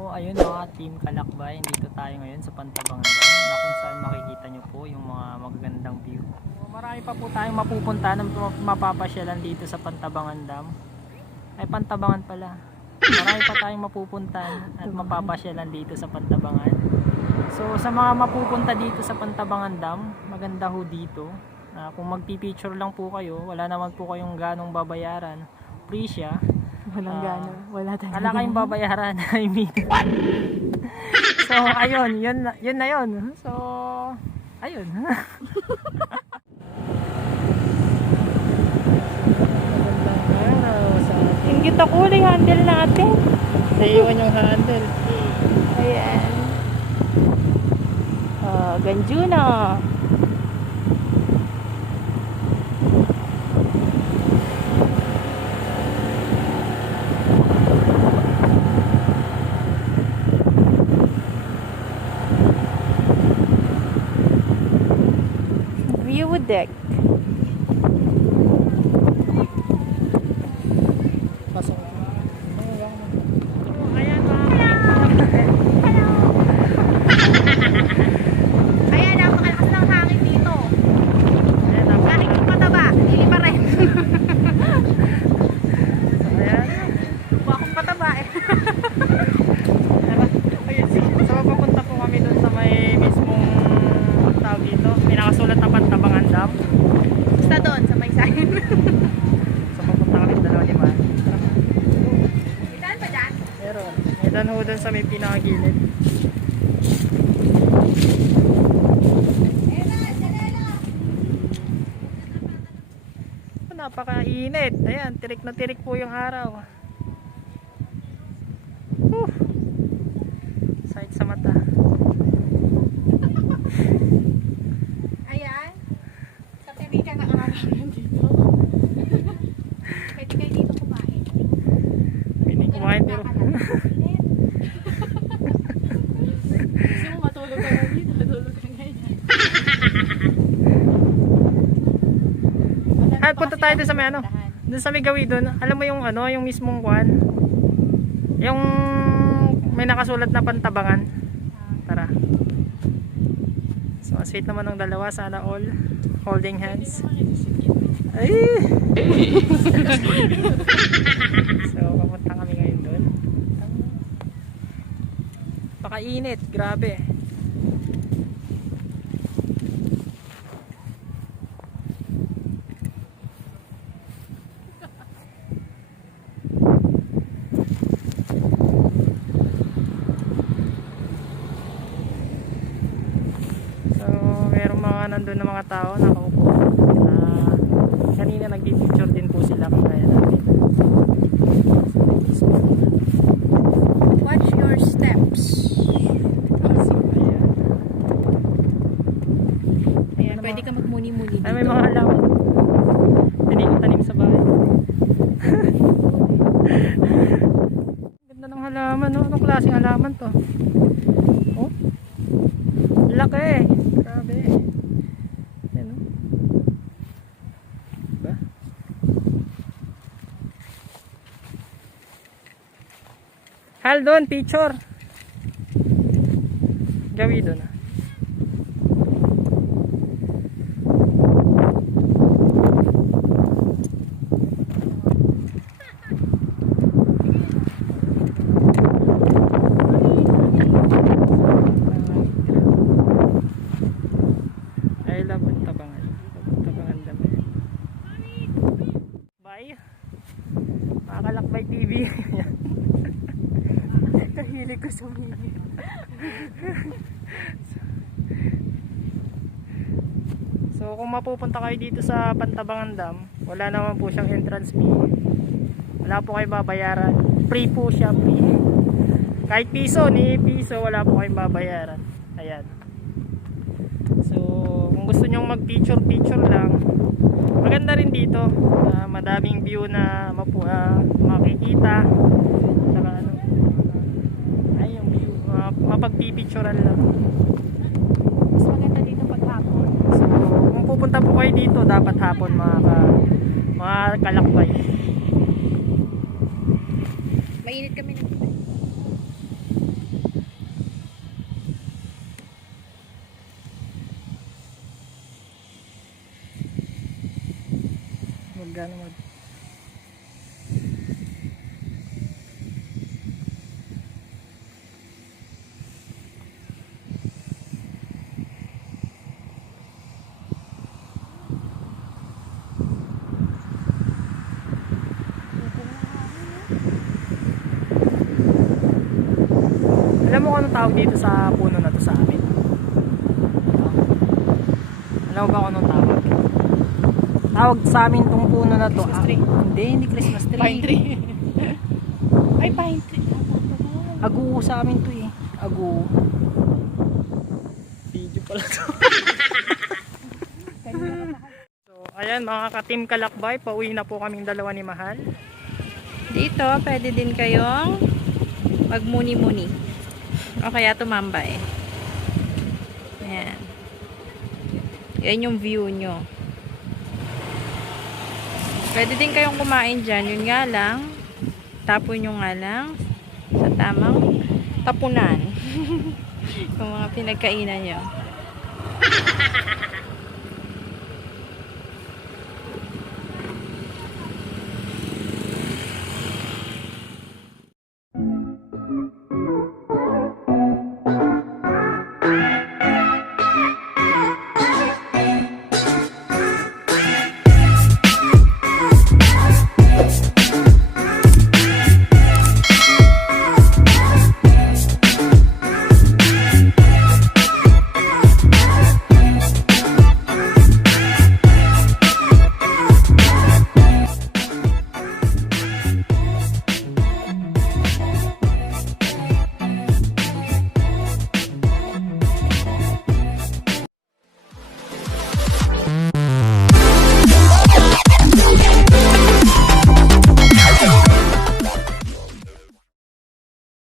So ayun mga team Kalakbay, dito tayo ngayon sa Pantabangan Dam na kung saan makikita nyo po yung mga magagandang view. So, marami pa po tayong mapupunta na mapapasyalan dito sa Pantabangan Dam. Ay, Pantabangan pala. Marami pa tayong mapupuntan at mapapasyalan dito sa Pantabangan. So sa mga mapupunta dito sa Pantabangan Dam, maganda ho dito. Kung magpipicture lang po kayo, wala naman po kayong ganong babayaran. Free siya. Walang gano'n. Wala talaga. Wala kayong babayaran. I mean. So, ayun. Yun na yun. So, ayun. Magandang araw sa atin. Ingit ako uling handle natin. Naiwan yung handle. Ayan. Ganjuna. View deck. Pasok. Ayan Ayan, napakalakas ng hangin dito. Kahit yung mataba, hindi pa rin. Ayan. Mukha akong mataba eh. So, papunta po kami dun sa may mismong tawag dito. May nakasulat na Pantabangan Dam. Basta doon, sa may sign. So, papunta kami dalawa ni Man. Itaan pa dyan? Meron. Meron ho dun sa may pinakagilid. Napakainit. Ayan, tirik na tirik po yung araw. Sakit sa mata. Ayan. Sa tirikan ng araw dito. Pwede kayo dito kumain. Pining kumain pero Gusto mo matulog ka na dito, matulog ka ganyan. ah, punta tayo dun sa may ano. Dun sa may gawi dun. Alam mo yung ano, yung mismong kwan. Yung may nakasulat na Pantabangan. Tara. So, sweet naman ng dalawa. Sana all holding hands. Ay! So, papunta kami ngayon dun. Pakainit. Grabe. Nandun na mga tao nakaupo. Kanina nagpipicture din po sila kagaya namin. Watch your steps. So, ayan. Ayan, pwede ka magmuni-muni dito. Ay, may mga halaman. Tanim sa bahay. Ganda ng halaman, no? Anong klaseng halaman to? Oh? Laki. Grabe. Hal doon, picture. Gawi doon. I love Pantabangan. Pantabangan Dam. Bye. Mga Kalakbay TV. Kahilig ko sa mini. So kung mapupunta kayo dito sa Pantabangan Dam, wala naman po siyang entrance fee. Wala po kayong babayaran. Free po siya, free. Kahit piso, ni piso, wala po kayong babayaran. Ayan. So kung gusto nyo mag-picture lang, maganda rin dito. Madaming view na makikita. Saka ano, ay yung view, mapagpipicturean lang. Mas maganda dito pag hapon. So kung pupunta po kayo dito, dapat hapon mga kalakbay. Mainit kami ng Alam mo kung anong tawag dito sa puno na to sa amin? Alam mo ba kung anong tawag? Tawag sa amin tong puno na to. Christmas tree. Hindi Christmas tree. Pine tree. Ay, pine tree. Agu sa amin to eh. Agu. Video pala to. So, ayan mga ka-team Kalakbay, pauwi na po kaming dalawa ni Mahal. Dito, pwede din kayong magmuni-muni. O kaya tumambay. Ayan. Yan yung view nyo. Pwede din kayong kumain dyan. Yun nga lang, tapon nyo nga lang sa tamang tapunan. Yung mga pinagkainan nyo.